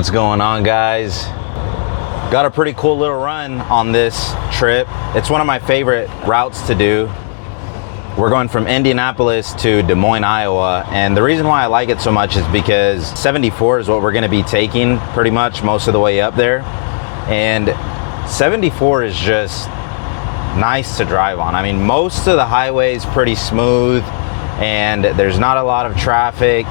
What's going on, guys? Got a pretty cool little run on this trip. It's one of my favorite routes to do. We're going from Indianapolis to Des Moines, Iowa, and the reason why I like it so much is because 74 is what we're going to be taking pretty much most of the way up there, and 74 is just nice to drive on. I mean, most of the highway is pretty smooth and there's not a lot of traffic,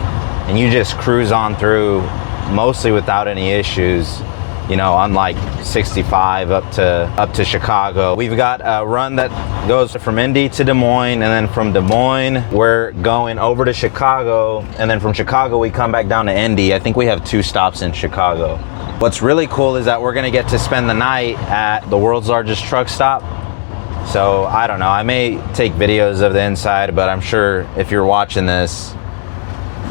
and you just cruise on through mostly without any issues, you know, unlike 65 up to Chicago. We've got a run that goes from Indy to Des Moines, and then from Des Moines we're going over to Chicago, and then from Chicago we come back down to Indy. I think we have 2 stops in Chicago. What's really cool is that we're gonna get to spend the night at the world's largest truck stop. So I don't know, I may take videos of the inside, but I'm sure if you're watching this,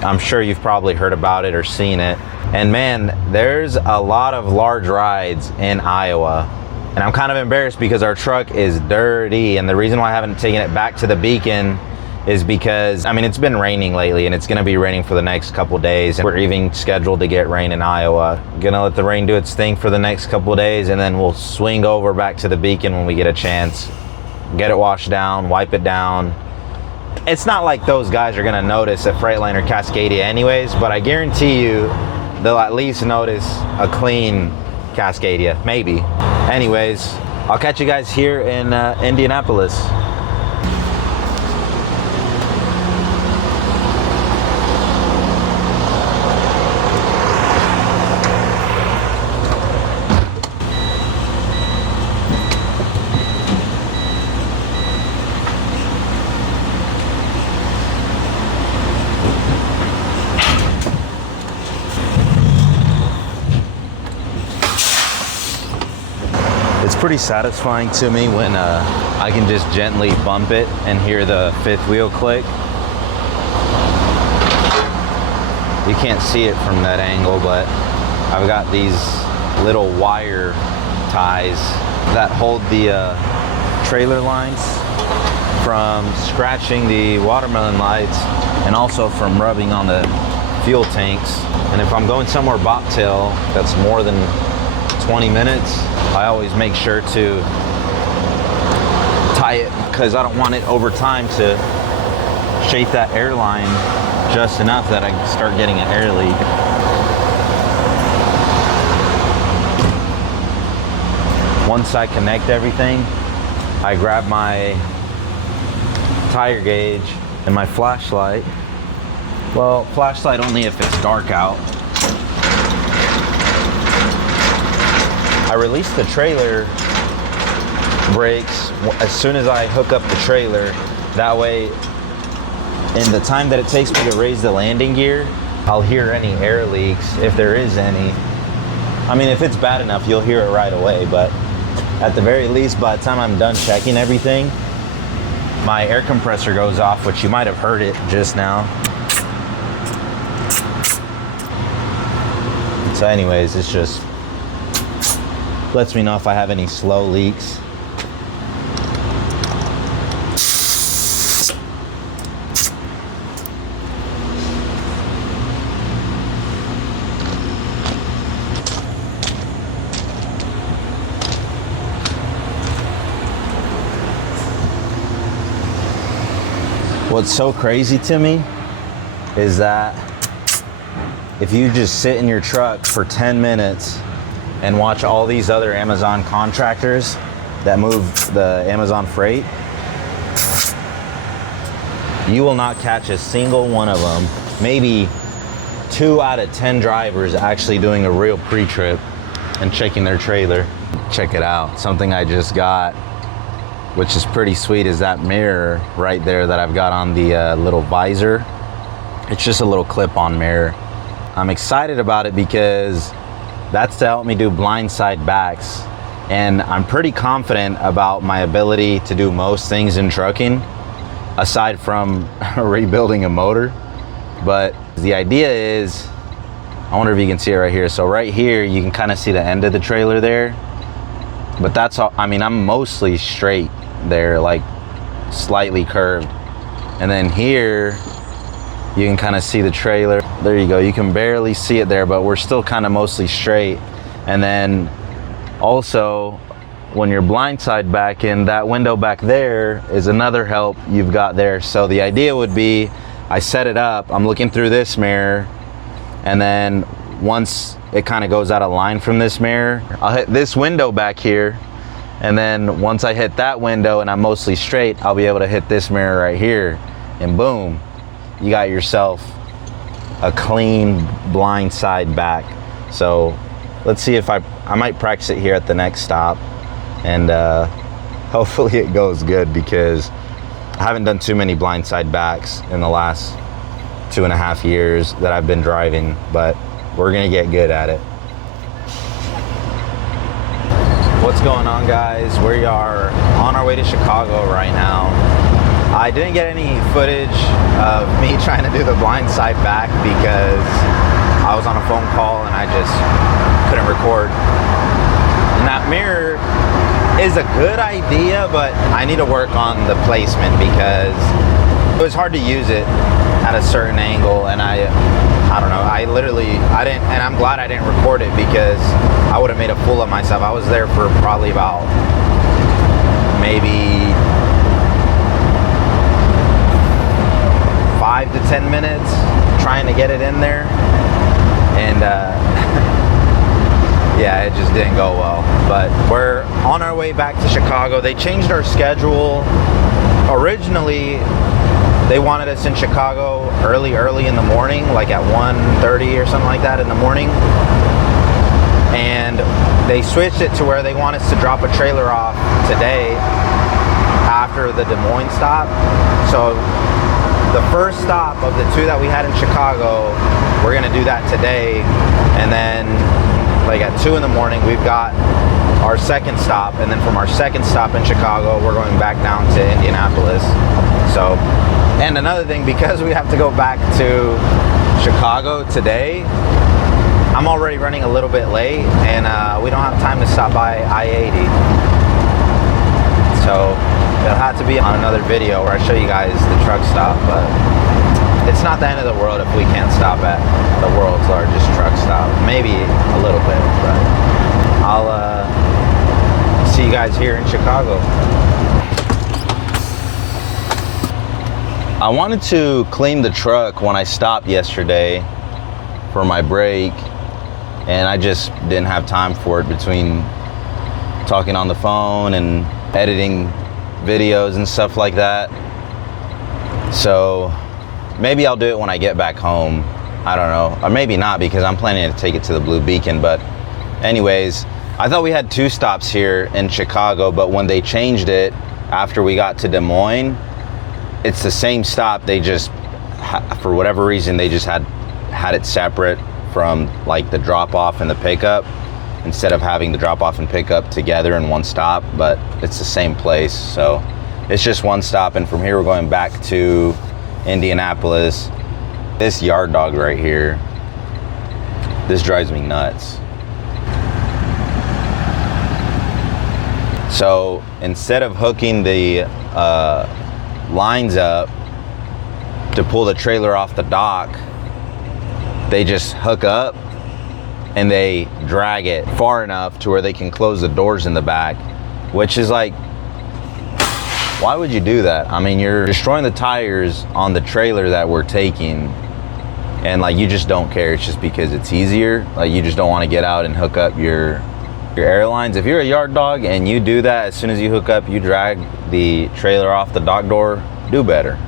I'm sure you've probably heard about it or seen it. And man, there's a lot of large rides in Iowa. And I'm kind of embarrassed because our truck is dirty. And the reason why I haven't taken it back to the Beacon is because, I mean, it's been raining lately and it's gonna be raining for the next couple days. And we're even scheduled to get rain in Iowa. Gonna let the rain do its thing for the next couple days, and then we'll swing over back to the Beacon when we get a chance. Get it washed down, wipe it down. It's not like those guys are gonna notice a Freightliner Cascadia anyways, but I guarantee you they'll at least notice a clean Cascadia, maybe. Anyways, I'll catch you guys here in Indianapolis. It's pretty satisfying to me when I can just gently bump it and hear the 5th wheel click. You can't see it from that angle, but I've got these little wire ties that hold the trailer lines from scratching the watermelon lights and also from rubbing on the fuel tanks. And if I'm going somewhere bobtail that's more than 20 minutes, I always make sure to tie it because I don't want it over time to shape that airline just enough that I start getting an air leak. Once I connect everything, I grab my tire gauge and my flashlight. Well, flashlight only if it's dark out. I release the trailer brakes as soon as I hook up the trailer. That way, in the time that it takes me to raise the landing gear, I'll hear any air leaks, if there is any. I mean, if it's bad enough, you'll hear it right away, but at the very least, by the time I'm done checking everything, my air compressor goes off, which you might have heard it just now. So anyways, it's just lets me know if I have any slow leaks. What's so crazy to me is that if you just sit in your truck for 10 minutes and watch all these other Amazon contractors that move the Amazon freight, you will not catch a single one of them. Maybe 2 out of 10 drivers actually doing a real pre-trip and checking their trailer. Check it out, something I just got, which is pretty sweet, is that mirror right there that I've got on the little visor. It's just a little clip-on mirror. I'm excited about it because that's to help me do blindside backs. And I'm pretty confident about my ability to do most things in trucking, aside from rebuilding a motor. But the idea is, I wonder if you can see it right here. So right here, you can kind of see the end of the trailer there. But that's all, I mean, I'm mostly straight there, like slightly curved. And then here, You can kind of see the trailer. There you go. You can barely see it there, but we're still kind of mostly straight. And then also, when you're blindside back in, that window back there is another help you've got there. So the idea would be, I set it up, I'm looking through this mirror, and then once it kind of goes out of line from this mirror, I'll hit this window back here, and then once I hit that window and I'm mostly straight, I'll be able to hit this mirror right here, and boom, you got yourself a clean blind side back. So let's see if I might practice it here at the next stop, and hopefully it goes good, because I haven't done too many blindside backs in the last 2.5 years that I've been driving, but we're gonna get good at it. What's going on, guys? We are on our way to Chicago right now. I didn't get any footage of me trying to do the blindside back because I was on a phone call and I just couldn't record. And that mirror is a good idea, but I need to work on the placement because it was hard to use it at a certain angle, and I don't know, I didn't, and I'm glad I didn't record it because I would have made a fool of myself. I was there for probably about maybe 5 to 10 minutes trying to get it in there, and yeah, it just didn't go well. But we're on our way back to Chicago. They changed our schedule. Originally, they wanted us in Chicago early in the morning, like at 1:30 or something like that in the morning. And they switched it to where they want us to drop a trailer off today after the Des Moines stop. So the first stop of the 2 that we had in Chicago, we're gonna do that today. And then like at 2 in the morning, we've got our second stop. And then from our second stop in Chicago, we're going back down to Indianapolis. So, and another thing, because we have to go back to Chicago today, I'm already running a little bit late, and we don't have time to stop by I-80. So it'll have to be on another video where I show you guys the truck stop, but it's not the end of the world if we can't stop at the world's largest truck stop. Maybe a little bit, but I'll see you guys here in Chicago. I wanted to clean the truck when I stopped yesterday for my break, and I just didn't have time for it between talking on the phone and editing videos and stuff like that. So maybe I'll do it when I get back home. I don't know, or maybe not, because I'm planning to take it to the Blue Beacon. But anyways, I thought we had 2 stops here in Chicago, but when they changed it after we got to Des Moines, it's the same stop. They just, for whatever reason, they just had it separate from like the drop off and the pickup, instead of having the drop off and pickup together in one stop. But it's the same place, so it's just one stop. And from here we're going back to Indianapolis. This yard dog right here, this drives me nuts. So instead of hooking the lines up to pull the trailer off the dock, they just hook up and they drag it far enough to where they can close the doors in the back, which is like, why would you do that? I mean, you're destroying the tires on the trailer that we're taking, and like, you just don't care. It's just because it's easier. Like, you just don't want to get out and hook up your airlines. If you're a yard dog and you do that, as soon as you hook up, you drag the trailer off the dock door, do better.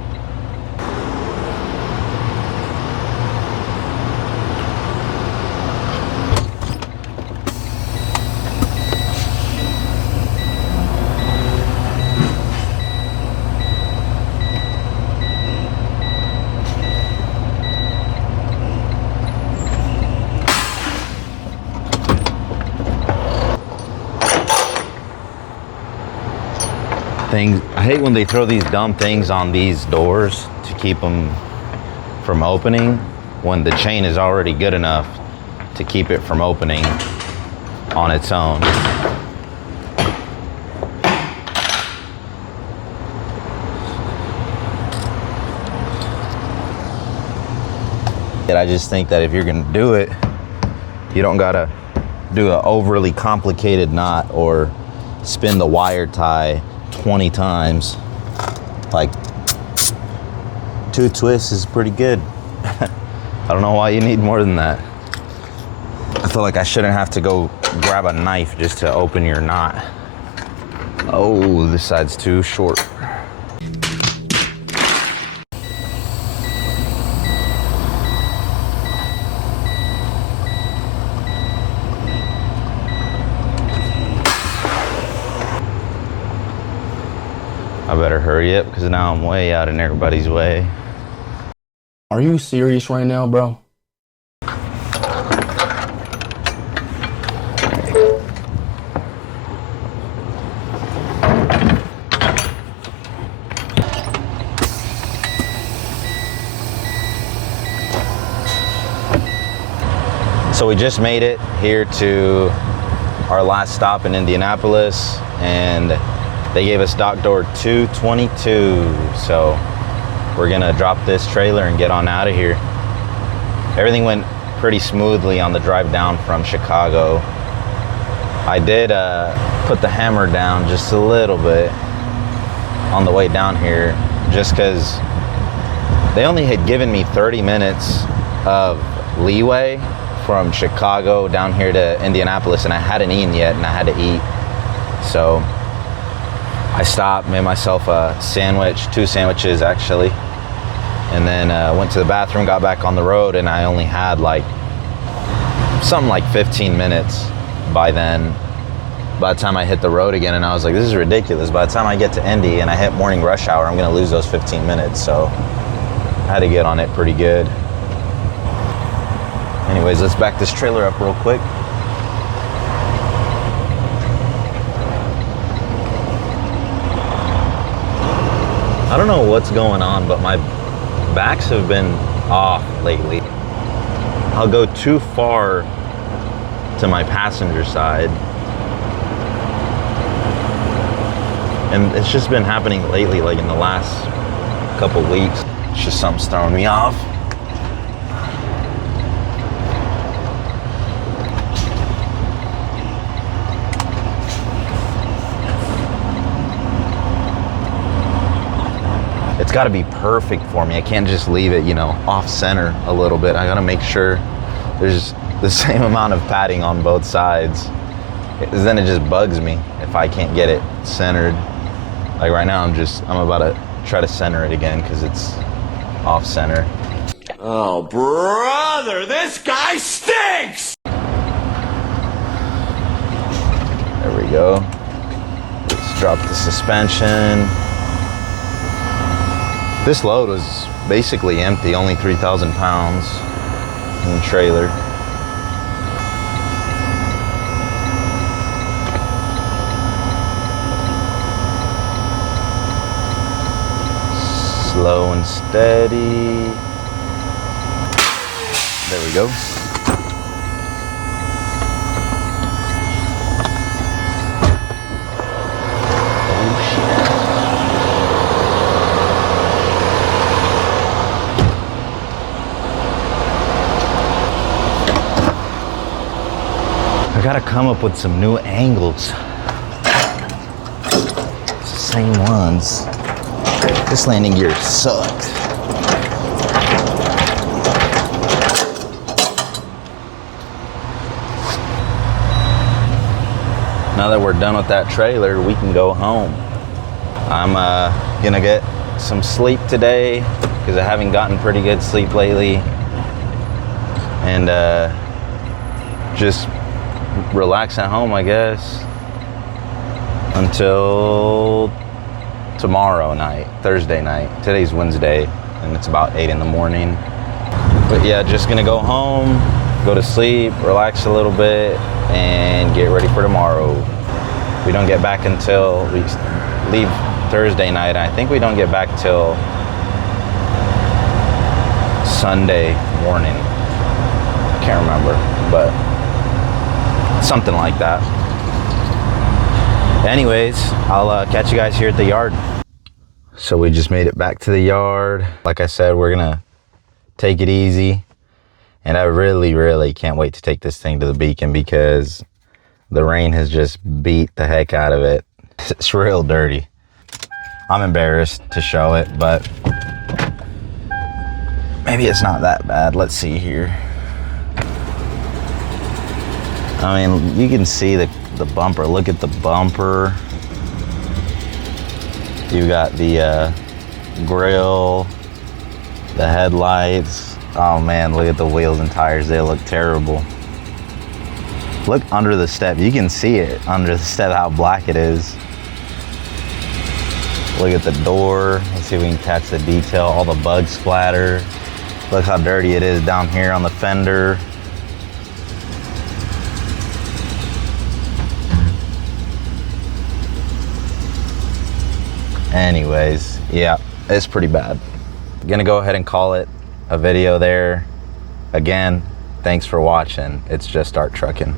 I hate when they throw these dumb things on these doors to keep them from opening, when the chain is already good enough to keep it from opening on its own. I just think that if you're gonna do it, you don't gotta do an overly complicated knot or spin the wire tie 20 times. Like, 2 twists is pretty good. I don't know why you need more than that. I feel like I shouldn't have to go grab a knife just to open your knot. Oh, this side's too short. I better hurry up because now I'm way out in everybody's way. Are you serious right now, bro? So we just made it here to our last stop in Indianapolis, and they gave us dock door 222. So we're gonna drop this trailer and get on out of here. Everything went pretty smoothly on the drive down from Chicago. I did put the hammer down just a little bit on the way down here, just because they only had given me 30 minutes of leeway from Chicago down here to Indianapolis, and I hadn't eaten yet, and I had to eat. So I stopped, made myself a sandwich, 2 sandwiches actually, and then went to the bathroom, got back on the road, and I only had like something like 15 minutes by then. By the time I hit the road again, and I was like, this is ridiculous. By the time I get to Indy and I hit morning rush hour, I'm gonna lose those 15 minutes. So I had to get on it pretty good. Anyways, let's back this trailer up real quick. I don't know what's going on, but my backs have been off lately. I'll go too far to my passenger side. And it's just been happening lately, like in the last couple weeks. It's just something's throwing me off. It's got to be perfect for me. I can't just leave it, you know, off center a little bit. I got to make sure there's the same amount of padding on both sides. Then it just bugs me if I can't get it centered. Like right now, I'm about to try to center it again because it's off center. Oh, brother, this guy stinks! There we go. Let's drop the suspension. This load was basically empty, only 3,000 pounds in the trailer. Slow and steady. There we go. I gotta come up with some new angles. It's the same ones. This landing gear sucks. Now that we're done with that trailer, we can go home. I'm gonna get some sleep today because I haven't gotten pretty good sleep lately. And just relax at home, I guess, until tomorrow night, Thursday night. Today's Wednesday, and it's about 8 in the morning. But yeah, just gonna go home, go to sleep, relax a little bit, and get ready for tomorrow. We don't get back until we leave Thursday night. I think we don't get back till Sunday morning. Can't remember, but something like that. Anyways, I'll catch you guys here at the yard. So we just made it back to the yard. Like I said, we're gonna take it easy. And I really can't wait to take this thing to the beacon because the rain has just beat the heck out of it. It's real dirty. I'm embarrassed to show it, but maybe it's not that bad. Let's see here. I mean, you can see the bumper. Look at the bumper. You got the grill, the headlights. Oh man, look at the wheels and tires. They look terrible. Look under the step. You can see it under the step how black it is. Look at the door. Let's see if we can catch the detail. All the bug splatter. Look how dirty it is down here on the fender. Anyways, yeah, it's pretty bad. Gonna go ahead and call it a video there. Again, thanks for watching. It's just Start Truckin'.